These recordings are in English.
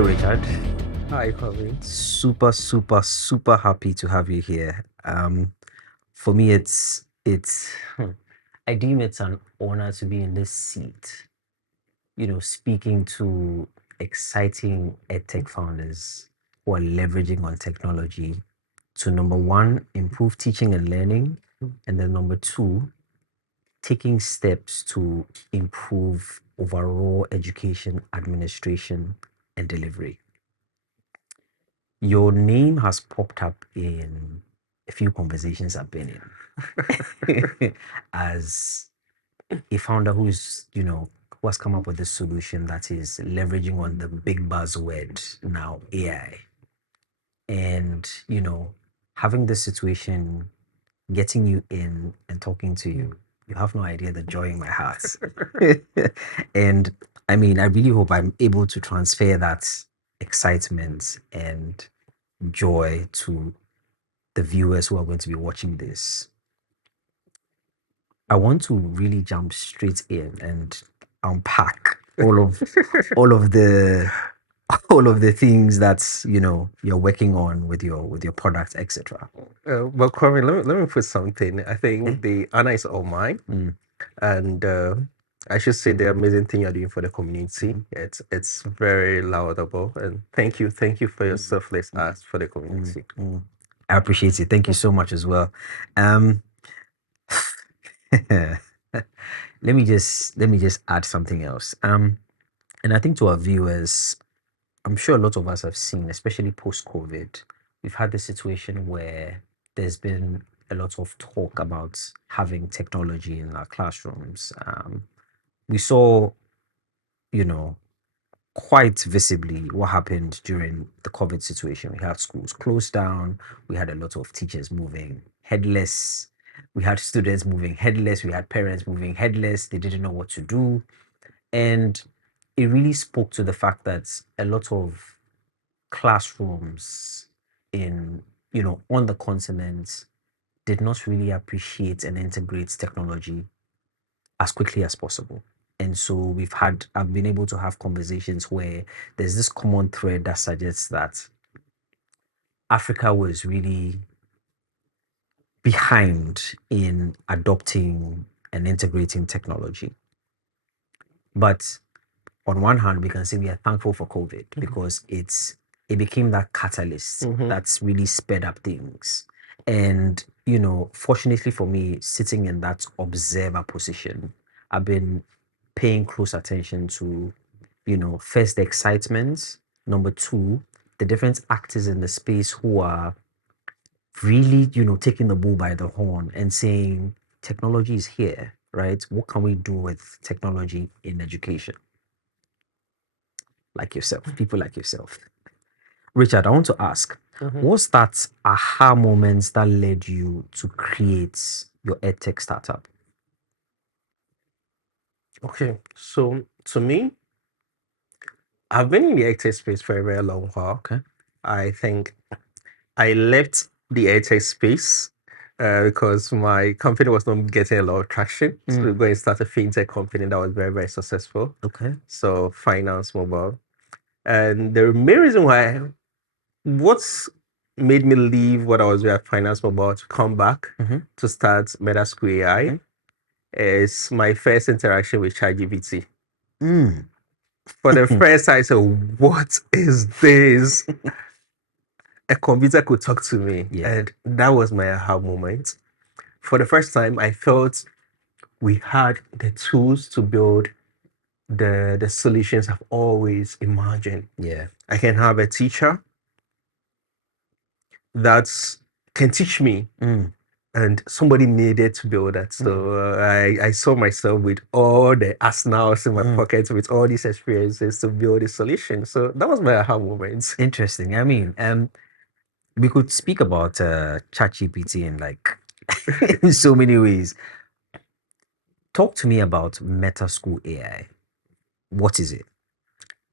Hello, Richard. Hi, Colin. Super happy to have you here. For me, it's I deem it's an honor to be in this seat. Speaking to exciting edtech founders who are leveraging on technology to number one, improve teaching and learning, and then number two, taking steps to improve overall education administration and delivery. Your name has popped up in a few conversations I've been in as a founder who has come up with this solution that is leveraging on the big buzzword now, AI. And, having this situation, getting you in and talking to you, you have no idea the joy in my heart. And I mean, I really hope I'm able to transfer that excitement and joy to the viewers who are going to be watching this. I want to really jump straight in and unpack all of the all of the things that you're working on with your product, etc. Well, Colin, let me put something. I think the honor is all mine, and I should say the amazing thing you're doing for the community. It's very laudable, and thank you for your selfless act for the community. I appreciate it. Thank you so much as well. Let me just add something else. And I think to our viewers, I'm sure a lot of us have seen, especially post-COVID, we've had this situation where there's been a lot of talk about having technology in our classrooms. We saw, quite visibly what happened during the COVID situation. We had schools closed down. We had a lot of teachers moving headless. We had students moving headless. We had parents moving headless. They didn't know what to do. And it really spoke to the fact that a lot of classrooms on the continent did not really appreciate and integrate technology as quickly as possible. And so I've been able to have conversations where there's this common thread that suggests that Africa was really behind in adopting and integrating technology. But on one hand, we can say we are thankful for COVID because it became that catalyst that's really sped up things. And, fortunately for me, sitting in that observer position, I've been paying close attention to, first the excitement, number two, the different actors in the space who are really, taking the bull by the horn and saying, technology is here, right? What can we do with technology in education? Like yourself, people like yourself. Richard, I want to ask, what's that aha moments that led you to create your edtech startup? Okay, so to me, I've been in the edtech space for a very long while. Okay. I think I left the edtech space because my company was not getting a lot of traction. So we're going to start a fintech company that was very, very successful. Okay. So finance, mobile. And the main reason what's made me leave what I was doing at finance, mobile to come back to start MetaSchool AI is my first interaction with ChatGPT. For the first time, I said, what is this? A computer could talk to me. Yeah. And that was my aha moment. For the first time, I felt we had the tools to build the solutions I've always imagined. Yeah. I can have a teacher that can teach me, and somebody needed to build that. So I saw myself with all the arsenals in my pocket, with all these experiences to build a solution. So that was my aha moment. Interesting. I mean, we could speak about ChatGPT in so many ways. Talk to me about MetaSchool AI. What is it?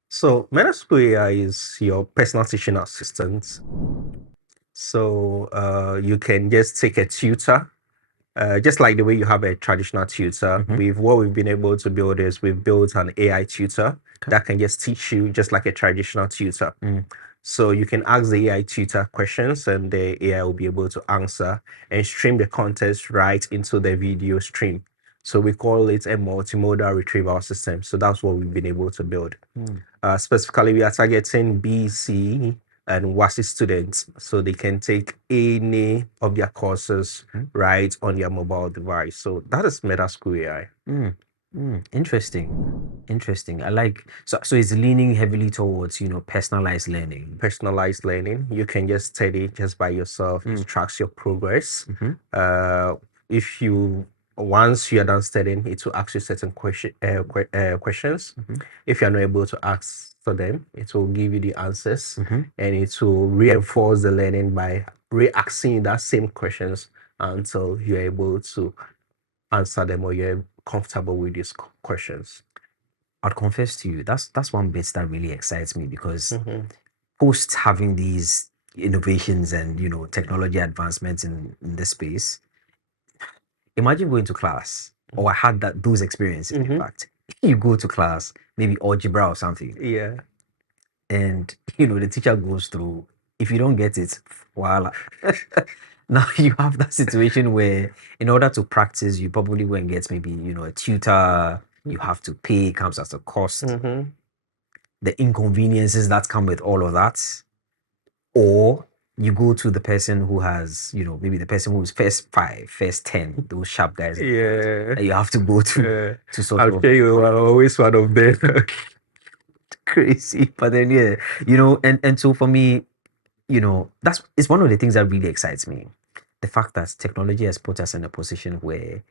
So MetaSchool AI is your personal teaching assistant. So you can just take a tutor just like the way you have a traditional tutor, what we've been able to build is we've built an AI tutor that can just teach you just like a traditional tutor. So you can ask the AI tutor questions and the AI will be able to answer and stream the content right into the video stream. So we call it a multimodal retrieval system. So that's what we've been able to build. Specifically, we are targeting BC and WASI students, so they can take any of their courses right on their mobile device. So that is MetaSchool AI. Interesting. I like so it's leaning heavily towards personalized learning. Personalized learning. You can just study just by yourself. It tracks your progress. If you once you are done studying, it will ask you certain questions. If you are not able to answer them, it will give you the answers, and it will reinforce the learning by re-asking that same questions until you're able to answer them or you're comfortable with these questions. I'd confess to you, that's one bit that really excites me because post having these innovations and technology advancements in this space, imagine going to class, or I had those experiences. In fact, you go to class, maybe algebra or something, and the teacher goes through. If you don't get it, voila. Now you have that situation where in order to practice, you probably go and get maybe a tutor. You have to pay, comes as a cost. The inconveniences that come with all of that, or you go to the person who has maybe the person who's first 5, first 10, those sharp guys. That you have to go to sort of. I'll tell you, I'm always one of them. Crazy, but then and so for me, it's one of the things that really excites me. The fact that technology has put us in a position where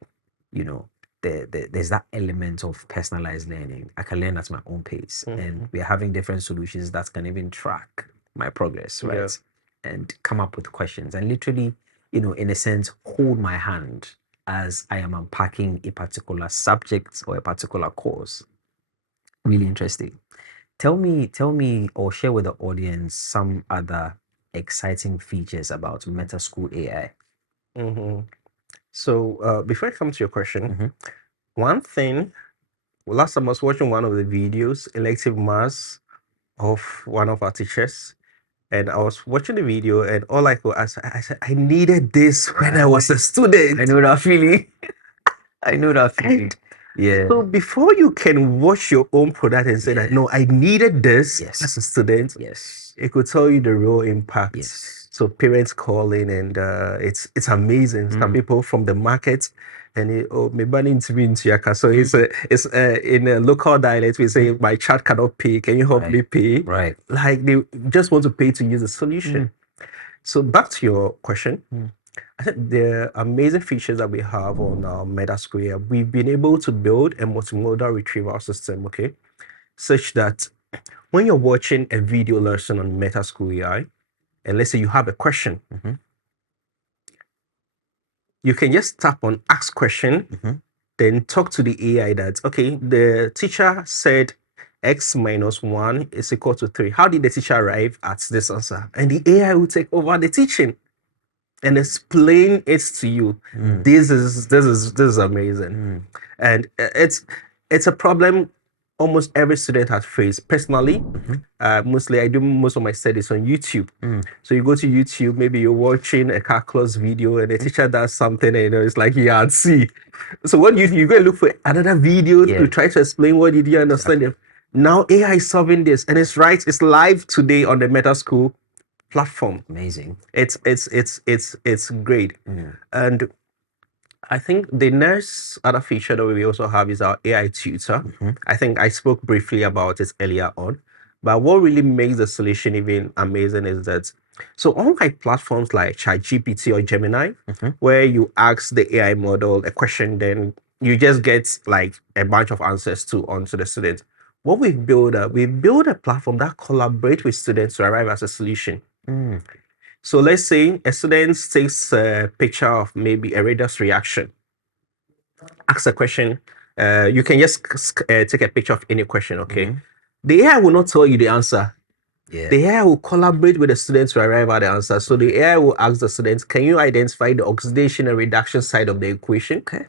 there's that element of personalized learning. I can learn at my own pace, and we're having different solutions that can even track my progress, right? And come up with questions and literally, in a sense, hold my hand as I am unpacking a particular subject or a particular course. Really interesting. Tell me, or share with the audience some other exciting features about MetaSchool AI. So before I come to your question, one thing, last time I was watching one of the videos, elective maths of one of our teachers, and I was watching the video, and all I could ask, I said, I needed this when I was a student. I know that feeling. I know that feeling. Yeah. So before you can watch your own product and say that, no, I needed this as a student, it could tell you the real impact. So parents call in, and it's amazing. Some people from the market, and so it's in a local dialect we say, my child cannot pay, can you help me pay? Right. Like they just want to pay to use the solution. So back to your question, I think the amazing features that we have on our MetaSchool AI, we've been able to build a multimodal retrieval system, such that when you're watching a video lesson on MetaSchool AI, and let's say you have a question, you can just tap on ask question, then talk to the AI that, okay, the teacher said x minus 1 is equal to 3. How did the teacher arrive at this answer? And the AI will take over the teaching and explain it to you. This is amazing. And it's a problem almost every student has faced. Personally, mostly I do most of my studies on YouTube. So you go to YouTube, maybe you're watching a calculus video and the teacher does something and it's like, yeah, see. So what you go and look for another video to try to explain what did you understand. Now AI is solving this, and it's live today on the MetaSchool platform. Amazing. It's great. And I think the next other feature that we also have is our AI tutor. I think I spoke briefly about it earlier on, but what really makes the solution even amazing is that, so unlike platforms like ChatGPT or Gemini, where you ask the AI model a question, then you just get like a bunch of answers onto the student. What we've built a platform that collaborates with students to arrive at a solution. So let's say a student takes a picture of maybe a reader's reaction. Ask a question. You can just take a picture of any question, The AI will not tell you the answer. Yeah. The AI will collaborate with the students to arrive at the answer. So the AI will ask the students, can you identify the oxidation and reduction side of the equation? Okay.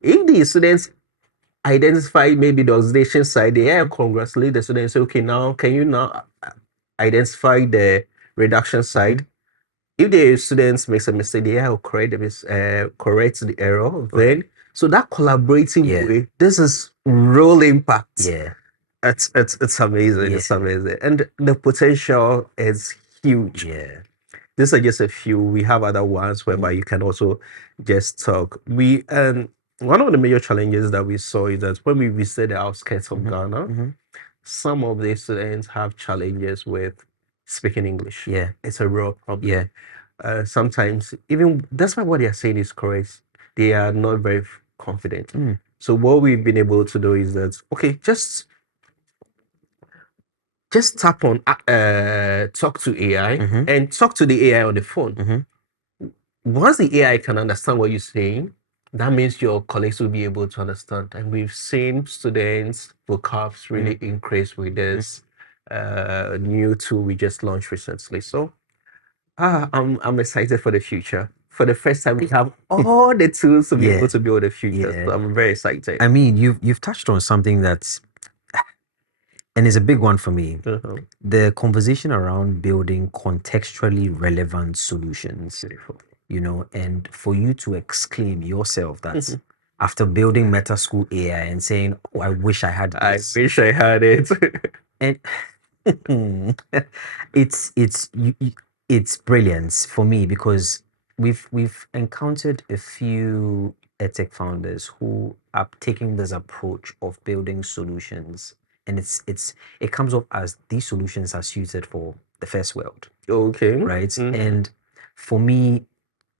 If the students identify maybe the oxidation side, the AI will congratulate the students, say, okay, now can you now identify the reduction side? If the students makes a mistake, the AI will correct the error. Then, so that collaborative way, this is real impact. Yeah. It's amazing. Yeah. It's amazing, and the potential is huge. Yeah. These are just a few. We have other ones whereby you can also just talk. And one of the major challenges that we saw is that when we visited the outskirts of Ghana, some of the students have challenges with speaking English. Yeah. It's a real problem. Yeah. Sometimes even that's why what they are saying is correct. They are not very confident. So what we've been able to do is that, okay, just tap on talk to AI and talk to the AI on the phone. Once the AI can understand what you're saying, that means your colleagues will be able to understand. And we've seen students' vocabs really increase with this new tool we just launched recently. So I'm excited for the future. For the first time, we have all the tools to be able to build the future. Yeah. So I'm very excited. I mean, you've touched on something that's, and it's a big one for me. The conversation around building contextually relevant solutions. Beautiful. You know, and for you to exclaim yourself that after building MetaSchool AI and saying, "Oh, I wish I had this," I wish I had it. and it's brilliant for me because we've encountered a few edtech founders who are taking this approach of building solutions, and it comes off as these solutions are suited for the first world. Okay. Right. And for me,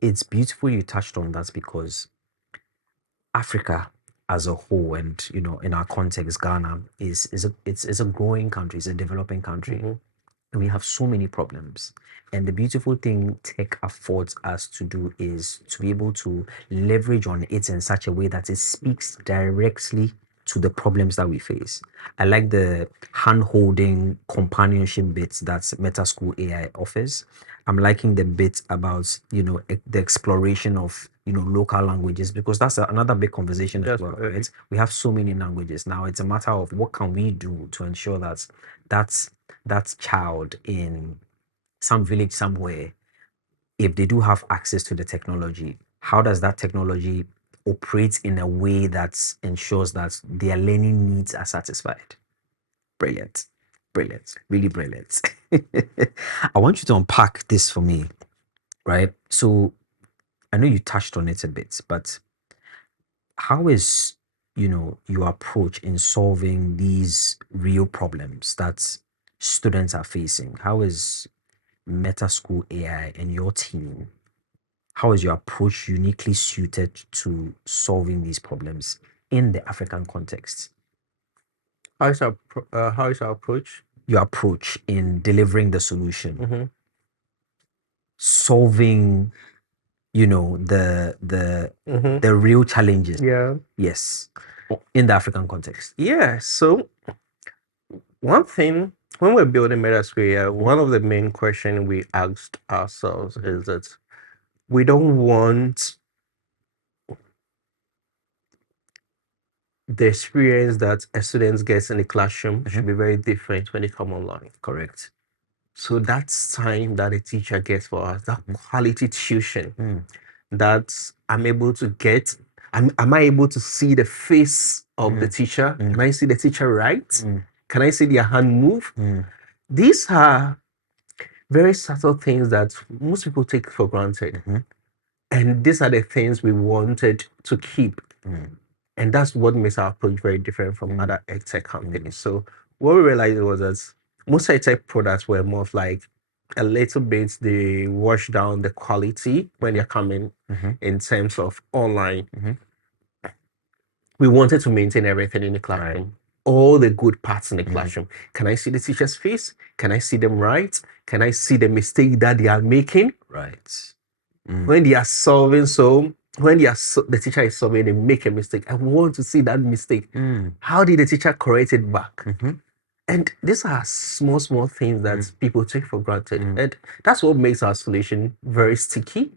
it's beautiful you touched on that because Africa as a whole, and you know, in our context, Ghana is a growing country, it's a developing country. And we have so many problems. And the beautiful thing tech affords us to do is to be able to leverage on it in such a way that it speaks directly to the problems that we face. I like the hand-holding companionship bits that MetaSchool AI offers. I'm liking the bit about, you know, the exploration of, you know, local languages, because that's another big conversation as well, right? We have so many languages. Now it's a matter of what can we do to ensure that that child in some village somewhere, if they do have access to the technology, how does that technology operate in a way that ensures that their learning needs are satisfied? Brilliant. Brilliant. Really brilliant. I want you to unpack this for me, right? So I know you touched on it a bit, but how is, you know, your approach in solving these real problems that students are facing? How is MetaSchool AI and your team, how is your approach uniquely suited to solving these problems in the African context? How is our approach? Your approach in delivering the solution, solving, you know, the real challenges. Yeah. Yes, in the African context. Yeah. So one thing when we're building MetaSchool AI, one of the main questions we asked ourselves is that we don't want the experience that a student gets in the classroom should be very different when they come online. Correct. So that's time that a teacher gets for us, that quality tuition that I'm able to get. Am I able to see the face of the teacher? Can I see the teacher right? Can I see their hand move? These are very subtle things that most people take for granted. And these are the things we wanted to keep. And that's what makes our approach very different from other edtech companies. So what we realized was that most edtech products were more of like a little bit, they wash down the quality when they're coming in terms of online. We wanted to maintain everything in the classroom, all the good parts in the classroom. Can I see the teacher's face? Can I see them right? Can I see the mistake that they are making? Right. When they are solving, so when the teacher is solving, they make a mistake. I want to see that mistake. How did the teacher correct it back? And these are small things that people take for granted. And that's what makes our solution very sticky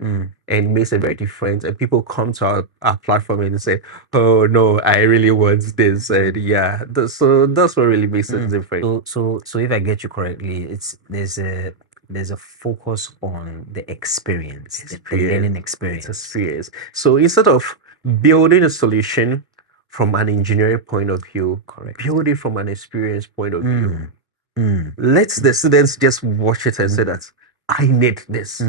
and makes it very different. And people come to our platform and say, oh no, I really want this. And yeah, so that's what really makes it different. So if I get you correctly, there's a focus on the experience, the learning experience. Experience. So instead of building a solution from an engineering point of view, build it from an experience point of view. Let the students just watch it and say that I need this.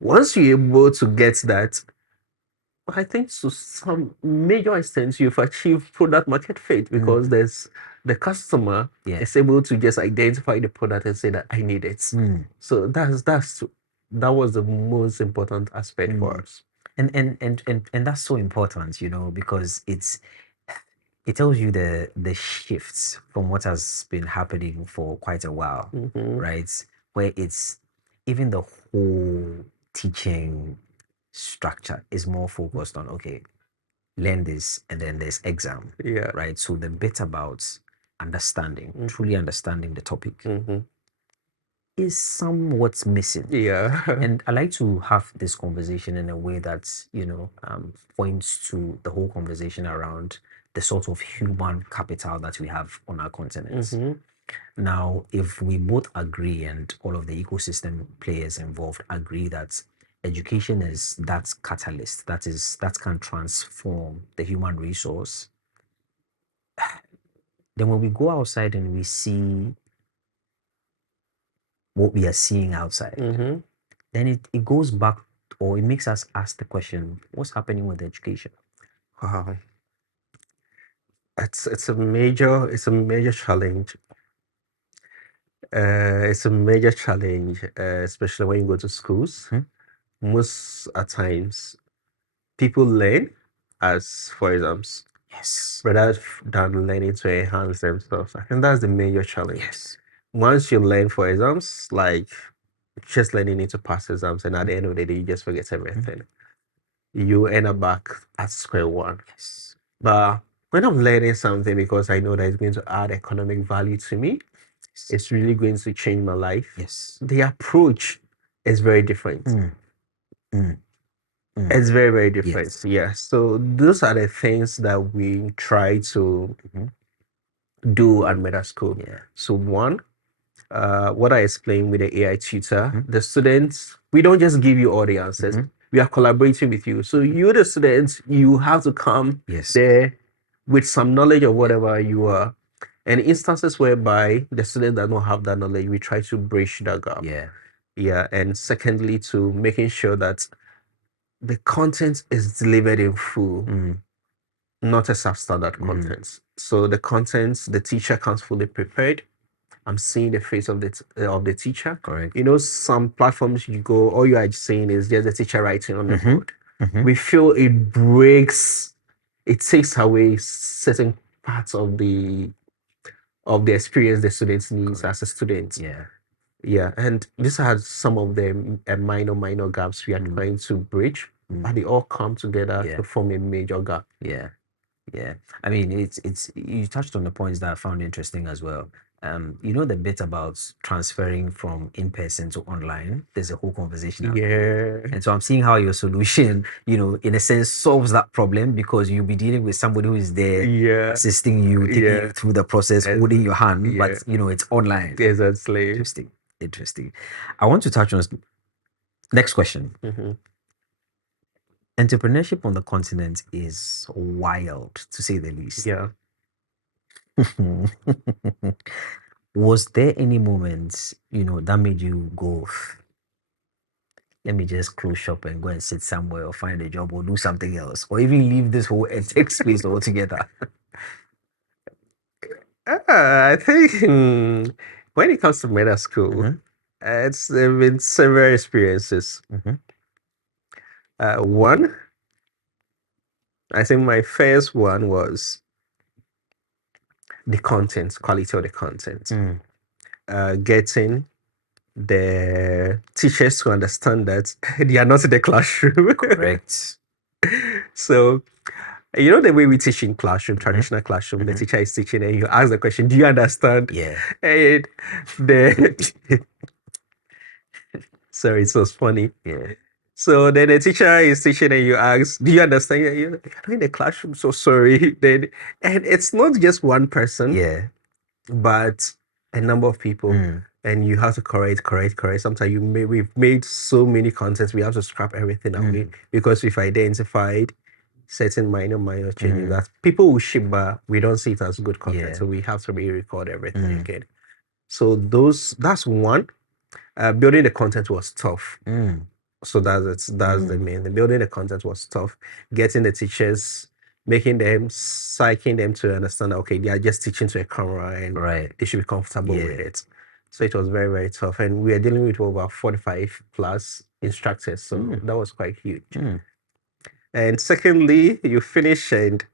Once you're able to get that, I think to some major extent you've achieved product market fit because there's the customer is able to just identify the product and say that I need it. So that was the most important aspect for us. And that's so important, because it tells you the shifts from what has been happening for quite a while, right? Where it's even the whole teaching structure is more focused on, okay, learn this and then there's exam, right? So the bit about understanding, truly understanding the topic is somewhat missing. And I like to have this conversation in a way that, points to the whole conversation around the sort of human capital that we have on our continent. Now, if we both agree and all of the ecosystem players involved agree that education is that catalyst, that can transform the human resource, then when we go outside and we see what we are seeing outside, then it goes back, or it makes us ask the question, what's happening with education? Wow. It's a major challenge. It's a major challenge, especially when you go to schools. Most at times, people learn as for exams. Yes. Rather than learning to enhance themselves. I think that's the major challenge. Once you learn for exams, like just learning to pass exams, and at the end of the day, you just forget everything. You end up back at square one. But when I'm learning something because I know that it's going to add economic value to me, it's really going to change my life. The approach is very different. It's very, very different. So those are the things that we try to do at MetaSchool. So one, what I explained with the AI tutor, the students, we don't just give you all the answers. We are collaborating with you. So you, the students, you have to come there with some knowledge of whatever you are. And instances whereby the student does not have that knowledge, we try to bridge that gap. And secondly, to making sure that the content is delivered in full, not a substandard content. So the content, the teacher comes fully prepared. I'm seeing the face of the teacher. Correct. Some platforms you go, all you are saying is just the teacher writing on the board. We feel it breaks, it takes away certain parts of the experience the students needs as a student. And these are some of the minor gaps we are trying to bridge, but they all come together to form a major gap. I mean, it's you touched on the points that I found interesting as well. The bit about transferring from in-person to online, there's a whole conversation out there. And so I'm seeing how your solution, in a sense solves that problem, because you'll be dealing with somebody who is there assisting you, taking you through the process, holding your hand, but it's online. Exactly. Interesting. I want to touch on next question. Entrepreneurship on the continent is wild, to say the least. Was there any moments, that made you go, let me just close shop and go and sit somewhere or find a job or do something else, or even leave this whole edtech space altogether? I think when it comes to MetaSchool, it's been several experiences. One, I think my first one was the content, quality of the content. Getting the teachers to understand that they are not in the classroom. Correct. So You know the way we teach in classroom, traditional classroom, the teacher is teaching and you ask the question, do you understand? Yeah. And the sorry, it was funny. Yeah. So then the teacher is teaching and you ask, do you understand? You're not in the classroom, so sorry. Then and it's not just one person, Yeah. but a number of people. And you have to correct. Sometimes we've made so many contents, we have to scrap everything away because we've identified certain minor changes that people will ship, but we don't see it as good content. Yeah. So we have to re-record everything again. So that's one. Building the content was tough. So that's the main thing. Building the content was tough. Getting the teachers, making them, psyching them to understand that, okay, they are just teaching to a camera and they should be comfortable with it. So it was very, very tough. And we are dealing with over 45 plus instructors. So that was quite huge. And secondly, you finish and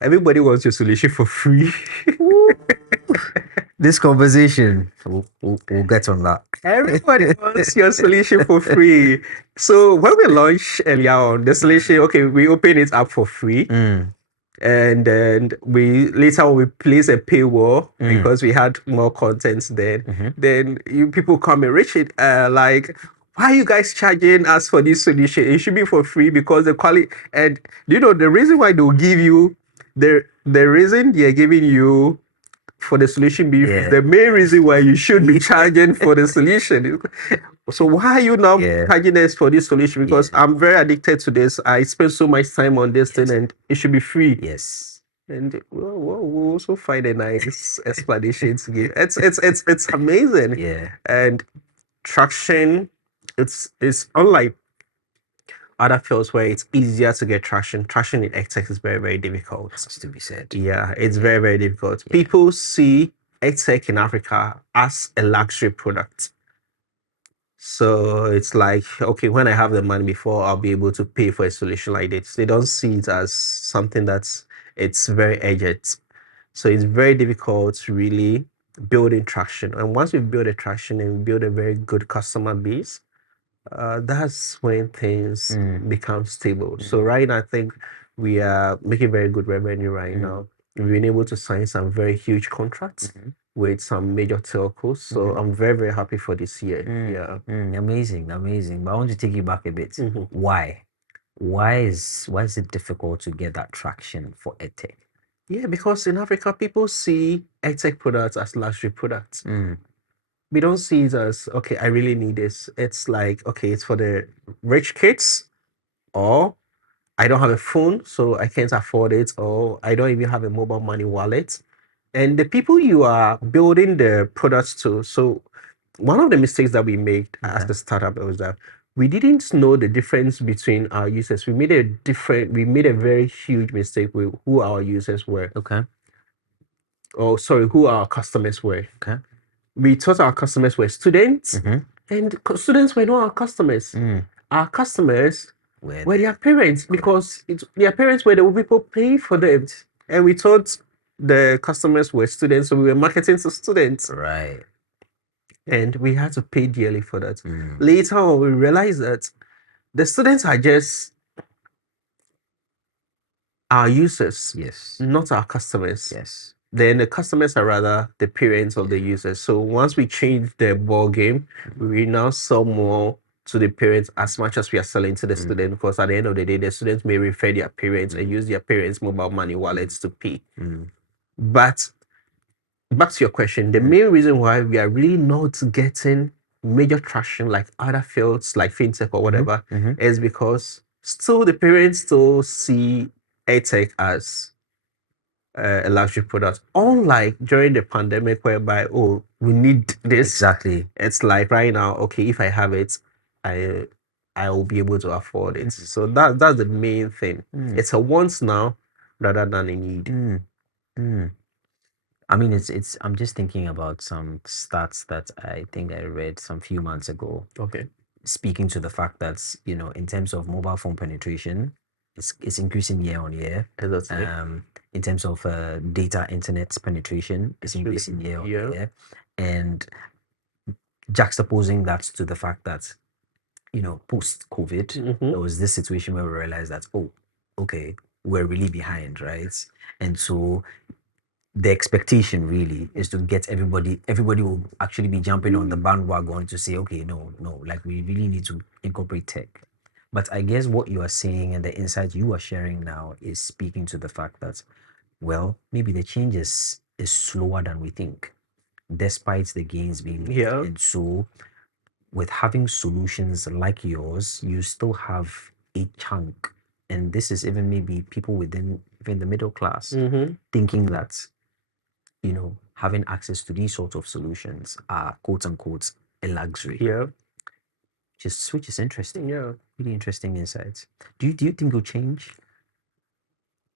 everybody wants your solution for free. This conversation, we'll get on that. Everybody wants your solution for free. So when we launched earlier on the solution, okay, we open it up for free. And then we later we place a paywall because we had more content then. Then you people come and reach it like, why are you guys charging us for this solution? It should be for free because the quality, and you know the reason why they'll give you the reason they're giving you for the solution be the main reason why you should be charging for the solution. So why are you now charging us for this solution? Because I'm very addicted to this. I spend so much time on this thing and it should be free. Yes. And we'll also find a nice explanation to give. It's amazing. Yeah. And traction, it's unlike other fields where it's easier to get traction. Traction in edtech is very, very difficult. That's to be said. Yeah, it's very, very difficult. People see edtech in Africa as a luxury product. So it's like, okay, when I have the money before, I'll be able to pay for a solution like this. They don't see it as something it's very urgent. So it's very difficult to really building traction. And once we build a traction and we build a very good customer base, that's when things become stable. So right now, I think we are making very good revenue right now. We've been able to sign some very huge contracts with some major telcos. So I'm very, very happy for this year. Amazing. But I want to take you back a bit. Why? Why is it difficult to get that traction for edtech? Yeah, because in Africa, people see edtech products as luxury products. We don't see it as, okay, I really need this. It's like, okay, it's for the rich kids, or I don't have a phone, so I can't afford it, or I don't even have a mobile money wallet. And the people you are building the products to, so one of the mistakes that we made as the startup was that we didn't know the difference between our users. We made a very huge mistake with who our users were. Who our customers were. We thought our customers were students, and students were not our customers. Our customers were their parents, because their parents were the people paying for them. And we thought the customers were students, so we were marketing to students. Right. And we had to pay dearly for that. Later on, we realized that the students are just our users, not our customers. Then the customers are rather the parents of the users. So once we change the ball game, we now sell more to the parents as much as we are selling to the student, because at the end of the day, the students may refer their parents and use their parents' mobile money wallets to pay. But back to your question, the main reason why we are really not getting major traction like other fields like fintech or whatever is because still the parents still see edtech as a luxury product, unlike during the pandemic whereby, oh, we need this. Exactly. It's like right now, okay, if I have it, I will be able to afford it. So that's the main thing. It's a want now rather than a need. I mean, it's. I'm just thinking about some stats that I think I read some few months ago. Okay. Speaking to the fact that, in terms of mobile phone penetration, it's increasing year on year. Exactly. In terms of data internet penetration, it's increasing year on year. And juxtaposing that to the fact that, post COVID, there was this situation where we realized that, oh, okay, we're really behind, right? And so the expectation really is to get everybody will actually be jumping on the bandwagon to say, okay, no, like we really need to incorporate tech. But I guess what you are saying and the insight you are sharing now is speaking to the fact that, well, maybe the change is slower than we think, despite the gains being made. Yeah. And so with having solutions like yours, you still have a chunk. And this is even maybe people within even the middle class thinking that, having access to these sorts of solutions are quote unquote a luxury. Yeah. Which is interesting. Yeah. Really interesting insights. Do you think it'll change?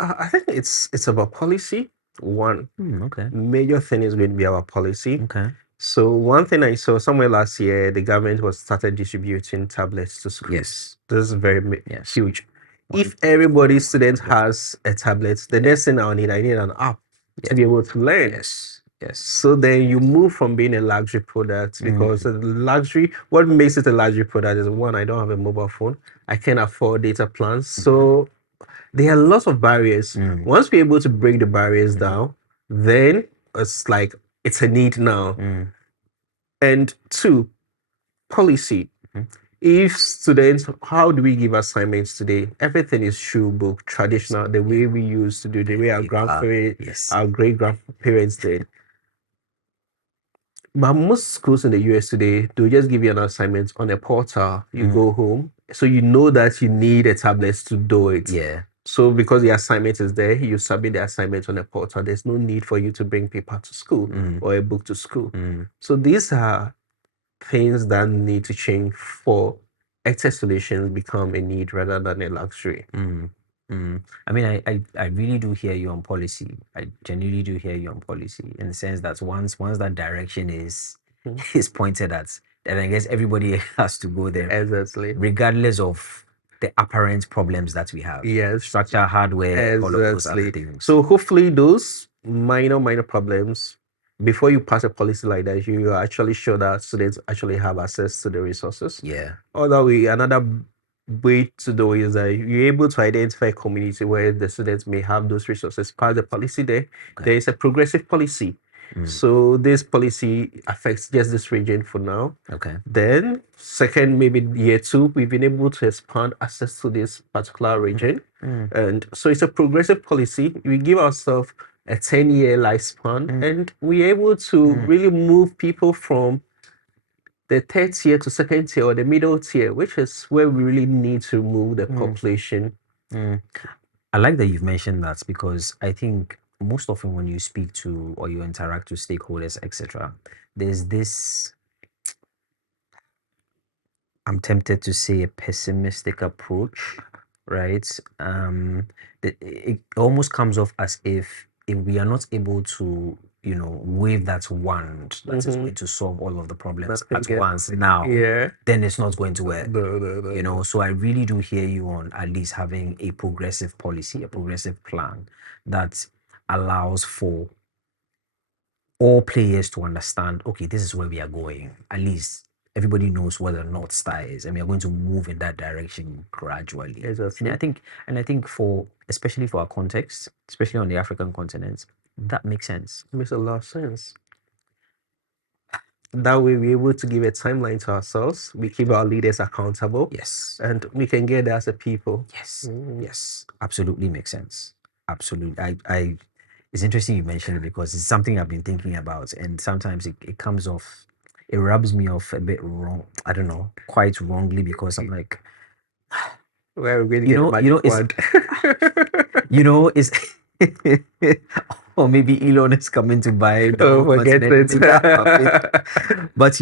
I think it's about policy. One Okay. major thing is going to be our policy. Okay. So one thing I saw somewhere last year, the government was started distributing tablets to schools. Yes. This is very Yes. huge. If everybody student has a tablet, the next thing I need an app to be able to learn. Yes. Yes. So then you move from being a luxury product, because what makes it a luxury product is, one, I don't have a mobile phone. I can't afford data plans. So there are lots of barriers. Once we're able to break the barriers down, then it's like it's a need now. And two, policy. If students, how do we give assignments today? Everything is shoe book, traditional, the way we used to do, the way our grandparents, our great grandparents did. But most schools in the US today, they'll just give you an assignment on a portal. You go home. So you know that you need a tablet to do it. Yeah. So because the assignment is there, you submit the assignment on a portal. There's no need for you to bring paper to school or a book to school. So these are things that need to change for EdTech solutions become a need rather than a luxury. I mean, I really do hear you on policy. I genuinely do hear you on policy, in the sense that once that direction is pointed at, then I guess everybody has to go there. Exactly. Regardless of the apparent problems that we have. Yes. Structure, hardware, all of those other things. So hopefully those minor problems, before you pass a policy like that, you are actually sure that students actually have access to the resources. Yeah. Another way to do is that you're able to identify a community where the students may have those resources. Part of the policy there is a progressive policy. So this policy affects just this region for now. Okay. Then second, maybe year 2, we've been able to expand access to this particular region. And so it's a progressive policy. We give ourselves a 10-year lifespan, and we're able to really move people from the third tier to second tier or the middle tier, which is where we really need to move the population. I like that you've mentioned that, because I think most often when you speak to or you interact with stakeholders, etc., there's this, I'm tempted to say, a pessimistic approach, right? It almost comes off as if we are not able to, wave that wand that is going to solve all of the problems at once now, then it's not going to work. No. So I really do hear you on at least having a progressive policy, a progressive plan that allows for all players to understand, okay, this is where we are going. At least everybody knows where the North Star is, and we are going to move in that direction gradually. Exactly. And I think especially for our context, especially on the African continent, that makes sense. It makes a lot of sense. That way we're able to give a timeline to ourselves. We keep our leaders accountable. Yes. And we can get there as a people. Yes. Yes. Absolutely makes sense. Absolutely. It's interesting you mentioned it, because it's something I've been thinking about, and sometimes it comes off, it rubs me off a bit wrong. I don't know, quite wrongly, because I'm like, where are we going to it's or maybe Elon is coming to buy forget it. But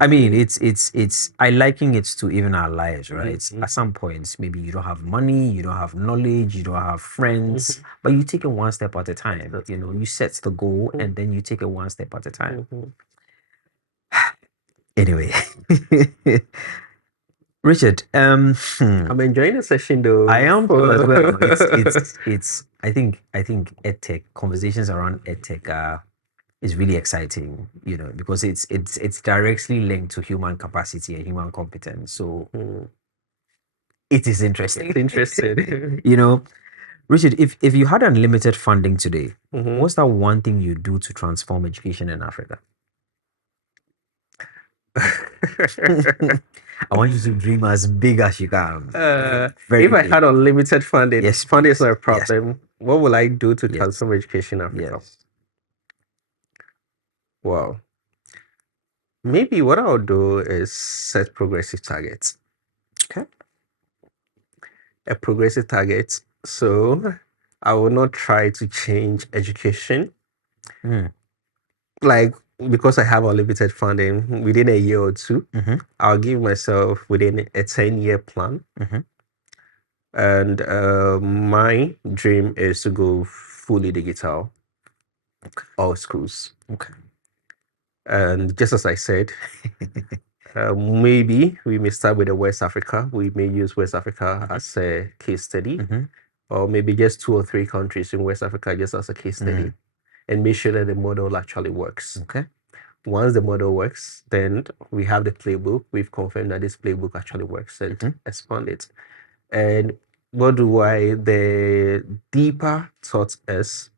I mean, it's I liken it to even our lives, right? At some points, maybe you don't have money, you don't have knowledge, you don't have friends, but you take it one step at a time. You set the goal, and then you take it one step at a time. Anyway, Richard, I'm enjoying the session though. I am as well. It's I think EdTech, conversations around EdTech is really exciting, because it's directly linked to human capacity and human competence. So it is interesting. It's interesting. Richard, if you had unlimited funding today, Mhm. what's that one thing you do to transform education in Africa? I want you to dream as big as you can. Very If I big. had unlimited funding, Yes, funding is not a yes, problem. What will I do to yes, transform education in Africa? yes. Wow. Maybe what I'll do is set progressive targets. Okay. A progressive target. So I will not try to change education. Mm. Like, because I have unlimited funding within a year or two, Mm-hmm. I'll give myself within a 10-year plan. Mm-hmm. And my dream is to go fully digital, all schools. Okay. And just as I said, maybe we may start with West Africa. We may use West Africa as a case study, or maybe just 2 or 3 countries in West Africa just as a case study, and make sure that the model actually works. Okay. Once the model works, then we have the playbook. We've confirmed that this playbook actually works and expand it. And what do I, the deeper thought is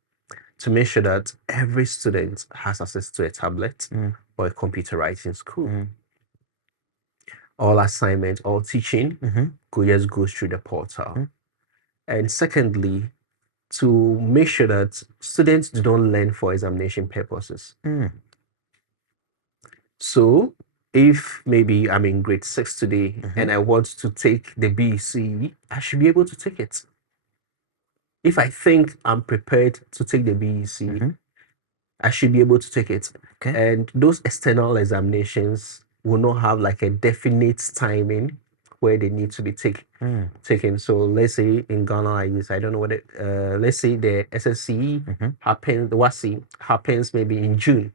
to make sure that every student has access to a tablet or a computer right in school. All assignments, all teaching just goes through the portal. And secondly, to make sure that students do not learn for examination purposes. So if maybe I'm in grade 6 today and I want to take the BEC, I should be able to take it. If I think I'm prepared to take the BEC, I should be able to take it. Okay. And those external examinations will not have like a definite timing where they need to be taken. So let's say in Ghana like this, I don't know what it, let's say the SSCE happens, the WASI happens maybe in June.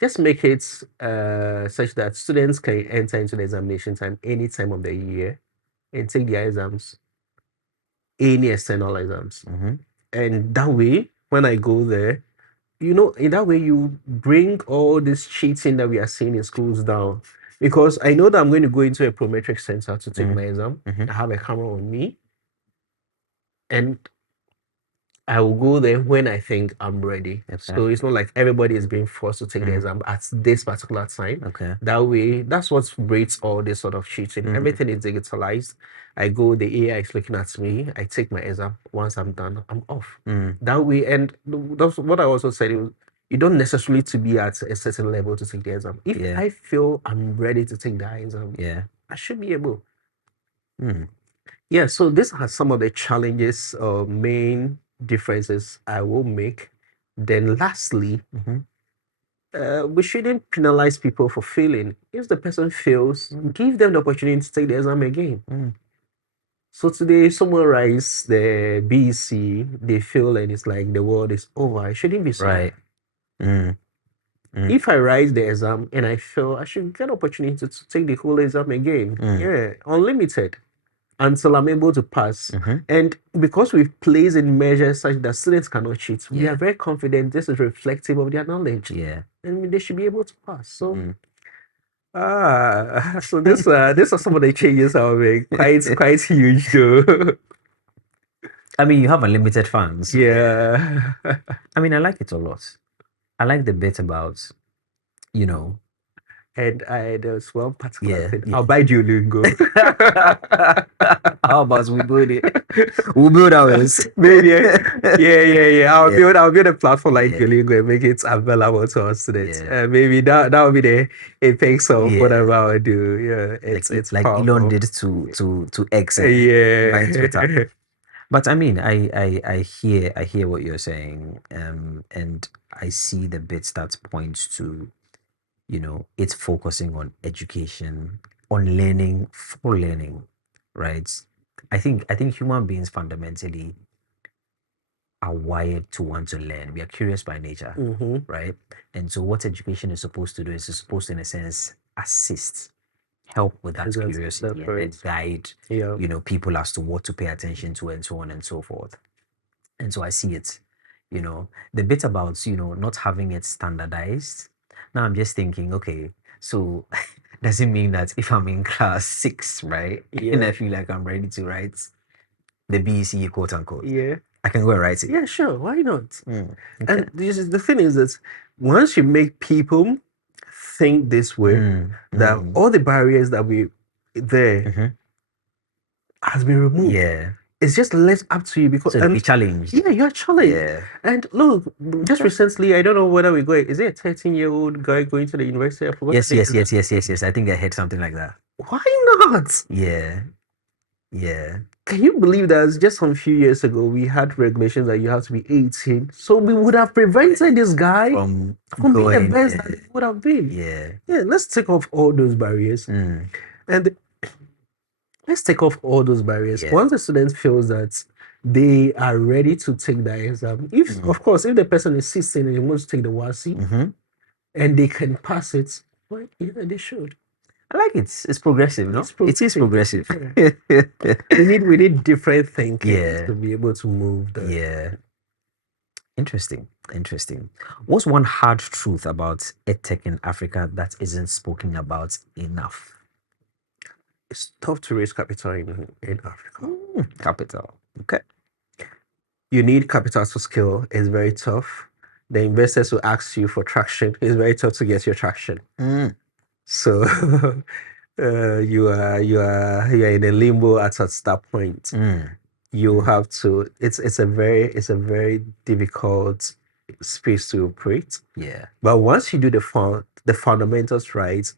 Just make it such that students can enter into the examination time any time of the year and take their exams, any external exams. And that way, when I go there, in that way, you bring all this cheating that we are seeing in schools down. Because I know that I'm going to go into a prometric center to take my exam. I have a camera on me. And I will go there when I think I'm ready. So it's not like everybody is being forced to take the exam at this particular time. Okay. That way, that's what breaks all this sort of cheating. Everything is digitalized. I go, the AI is looking at me. I take my exam. Once I'm done, I'm off. That way, and that's what I also said. You don't necessarily to be at a certain level to take the exam. If I feel I'm ready to take the exam, I should be able. Yeah, so these are some of the challenges or main differences I will make. Then lastly, we shouldn't penalize people for failing. If the person fails, give them the opportunity to take the exam again. So today, someone writes the BEC, they fail, and it's like the world is over. It shouldn't be so. Right. If I write the exam and I fail, I should get opportunity to take the whole exam again. Yeah, unlimited until I'm able to pass. And because we've placed in measures such that students cannot cheat, we are very confident this is reflective of their knowledge. Yeah. And they should be able to pass. So so these are some of the changes I'll make. Quite huge though. I mean, you have unlimited funds. Yeah. I mean, I like it a lot. I like the bit about, And there's one particular thing. yeah. I'll buy Duolingo. How about we build it? We'll build ours. Maybe. Yeah. I'll build a platform like Duolingo and make it available to our students. Maybe that will be the apex of whatever I will do. Yeah, it's like powerful. Elon did to X. Yeah. Twitter. But I mean, I hear what you're saying, and I see the bits that points to, it's focusing on education, on learning for learning, right? I think human beings fundamentally are wired to want to learn. We are curious by nature, right? And so what education is supposed to do is it's supposed to, in a sense, assist, help with that curiosity and guide, people as to what to pay attention to and so on and so forth. And so I see it, the bit about, not having it standardized. Now I'm just thinking, okay, so does it mean that if I'm in class 6, right, and I feel like I'm ready to write the BECE quote unquote. Yeah. I can go and write it. Yeah, sure. Why not? Okay. And the thing is that once you make people think this way, that all the barriers that we there has been removed. Yeah. It's just left up to you because So be challenged. yeah, you're challenged. Yeah. And look, just recently, I don't know whether we're going. Is it a 13-year-old guy going to the university? I forgot. Yes. I think I heard something like that. Why not? Yeah. Yeah. Can you believe that just some few years ago we had regulations that you have to be 18? So we would have prevented this guy From being the going. best that it would have been. Yeah. Yeah, let's take off all those barriers. And let's take off all those barriers. Yeah. Once the student feels that they are ready to take the exam, if of course, if the person is 16 and wants to take the WASI and they can pass it, well, yeah, they should. I like it. It's progressive, no? It is progressive. we need different thinking Yeah. to be able to move there. Yeah. Interesting. What's one hard truth about EdTech in Africa that isn't spoken about enough? It's tough to raise capital in Africa. Capital. Okay. You need capital to scale. It's very tough. The investors will ask you for traction. It's very tough to get your traction. So you are in a limbo at that point. You have to. It's a very difficult space to operate. Yeah. But once you do the fundamentals right,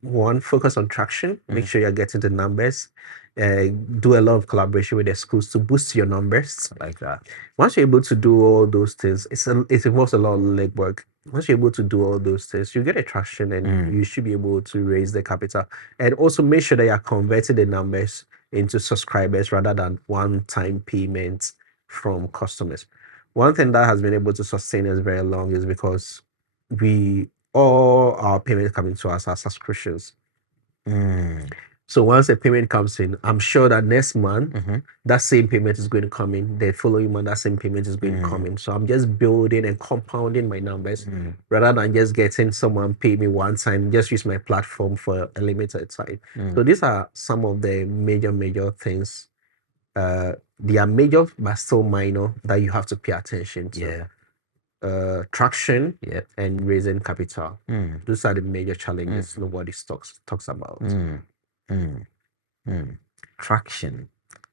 one, focus on traction. Make sure you're getting the numbers. Do a lot of collaboration with the schools to boost your numbers. Like that. Once you're able to do all those things, it involves a lot of legwork. Once you're able to do all those things, you get a traction and you should be able to raise the capital. And also make sure that you're converting the numbers into subscribers rather than one-time payments from customers. One thing that has been able to sustain us very long is because all our payments coming to us are subscriptions. So once a payment comes in, I'm sure that next month, that same payment is going to come in. The following month, that same payment is going to come in. So I'm just building and compounding my numbers rather than just getting someone pay me one time, just use my platform for a limited time. So these are some of the major things. They are major but still minor that you have to pay attention to. Yeah. Traction and raising capital. Those are the major challenges nobody talks about. Traction.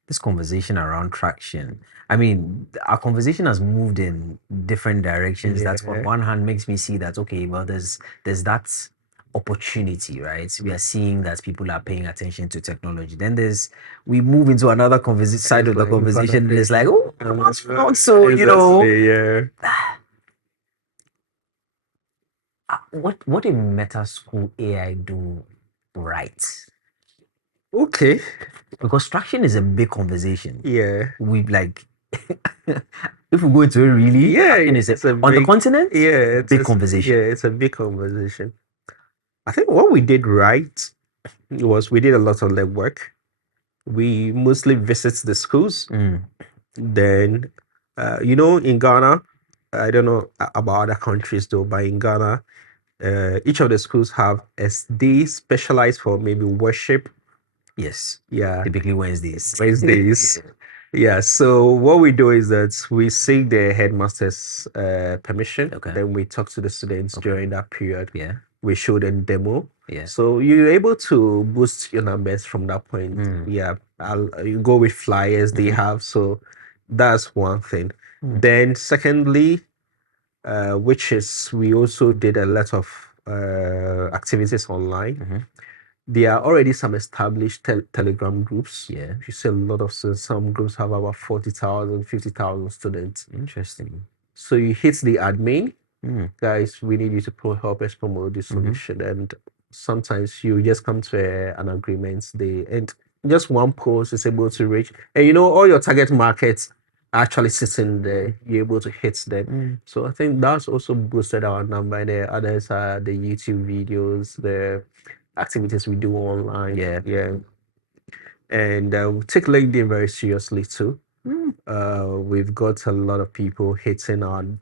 This conversation around traction. I mean, our conversation has moved in different directions. That on one hand makes me see that, okay, well, there's that opportunity, right? We are seeing that people are paying attention to technology. Then we move into another side of the conversation. And it's like, oh, not so, what did MetaSchool AI do right? Okay. Because traction is a big conversation. Yeah. We like if we go into it really, it's on the continent. Yeah, big conversation. Yeah, it's a big conversation. I think what we did right was we did a lot of legwork. We mostly visit the schools. Then, in Ghana, I don't know about other countries though, but in Ghana, each of the schools have they specialize for maybe worship. Yes. Yeah. Typically Wednesdays. Yeah. So what we do is that we seek the headmaster's permission. Okay. Then we talk to the students during that period. Yeah. We show them demo. Yeah. So you're able to boost your numbers from that point. Yeah. You go with flyers they have. So that's one thing. Then secondly, which is we also did a lot of activities online. There are already some established Telegram groups. Yeah. You see a lot of some groups have about 40,000, 50,000 students. Interesting. So you hit the admin, guys, we need you to help us promote this solution. And sometimes you just come to an agreement. And just one post is able to reach. And all your target markets actually sitting there. You're able to hit them. So I think that's also boosted our number. And the others are the YouTube videos, the activities we do online. Yeah. And we take LinkedIn very seriously too. We've got a lot of people hitting on,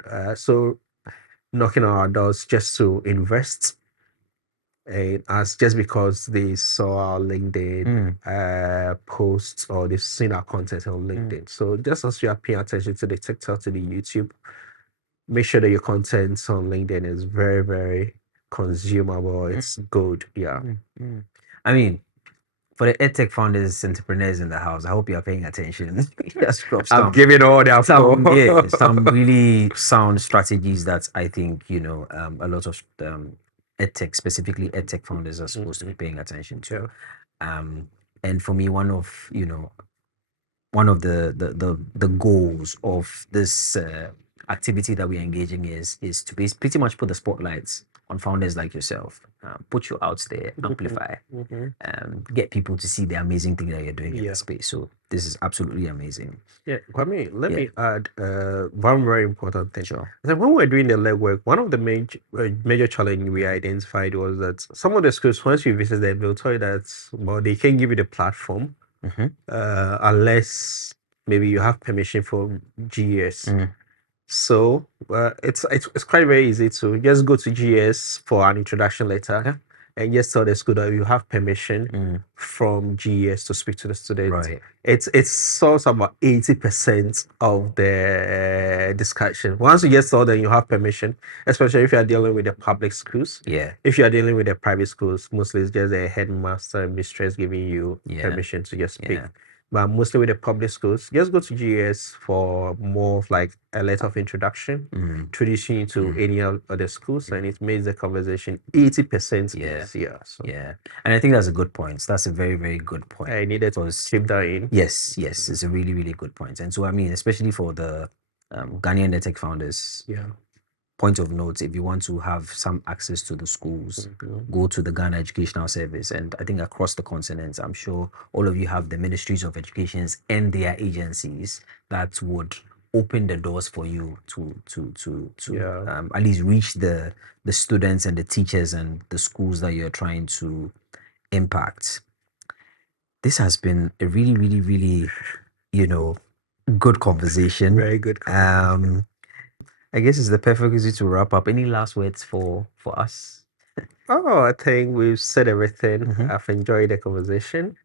knocking on our doors just to invest. And as just because they saw our LinkedIn posts or they've seen our content on LinkedIn. So just as you are paying attention to the TikTok, to the YouTube, make sure that your content on LinkedIn is very, very consumable. It's good. Yeah. I mean, for the EdTech founders, entrepreneurs in the house, I hope you are paying attention. Just drop I'm giving all the some really sound strategies that I think, a lot of EdTech, specifically EdTech founders, are supposed to be paying attention to. And for me, one of the goals of this activity that we're engaging is to pretty much put the spotlights on founders like yourself, put you out there, amplify, get people to see the amazing thing that you're doing in the space. So this is absolutely amazing. Yeah, Kwame, let me add one very important thing. Sure. So when we were doing the legwork, one of the major challenge we identified was that some of the schools, once you visit them, they'll tell you that, well, they can't give you the platform unless maybe you have permission from GS. So it's quite very easy to just go to GS for an introduction letter and just tell the school that you have permission from GS to speak to the student. Right. It solves about 80% of the discussion. Once you just tell them you have permission, especially if you are dealing with the public schools. Yeah. If you are dealing with the private schools, mostly it's just the headmaster and mistress giving you permission to just speak. But mostly with the public schools, just go to GS for more of like a letter of introduction, introducing you to any other schools, and it makes the conversation 80% easier. So. Yeah, and I think that's a good point. That's a very, very good point. I needed to keep that in. Yes, it's a really, really good point. And so, I mean, especially for the Ghanaian EdTech founders, point of note, if you want to have some access to the schools, go to the Ghana Educational Service. And I think across the continent, I'm sure all of you have the ministries of educations and their agencies that would open the doors for you to at least reach the students and the teachers and the schools that you're trying to impact. This has been a really, really, really, good conversation. Very good conversation. I guess it's the perfect easy to wrap up. Any last words for us? I think we've said everything. I've enjoyed the conversation.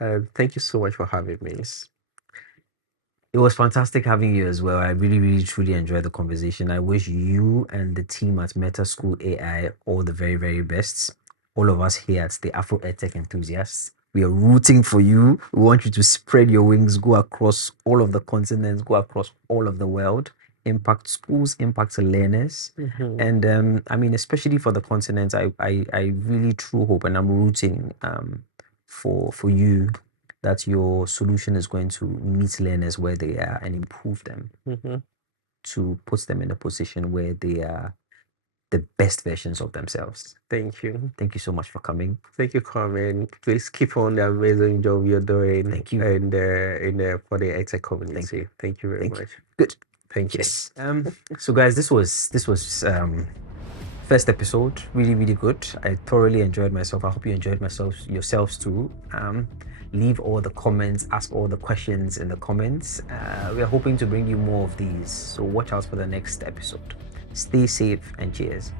Thank you so much for having me. It was fantastic having you as well. I really, really, truly enjoyed the conversation. I wish you and the team at MetaSchool AI all the very, very best. All of us here at the AfroEdtech Enthusiasts, we are rooting for you. We want you to spread your wings, go across all of the continents, go across all of the world, impact schools, impact learners. And I mean, especially for the continent, I really true hope, and I'm rooting for you that your solution is going to meet learners where they are and improve them to put them in a position where they are the best versions of themselves. Thank you. Thank you so much for coming. Thank you, Carmen. Please keep on the amazing job you're doing. Thank you. And for the EdTech community. Thank you very much. Good. Thank you. Yes. So guys, this was first episode. Really, really good. I thoroughly enjoyed myself. I hope you enjoyed yourselves too. Leave all the comments, ask all the questions in the comments. We are hoping to bring you more of these. So watch out for the next episode. Stay safe and cheers.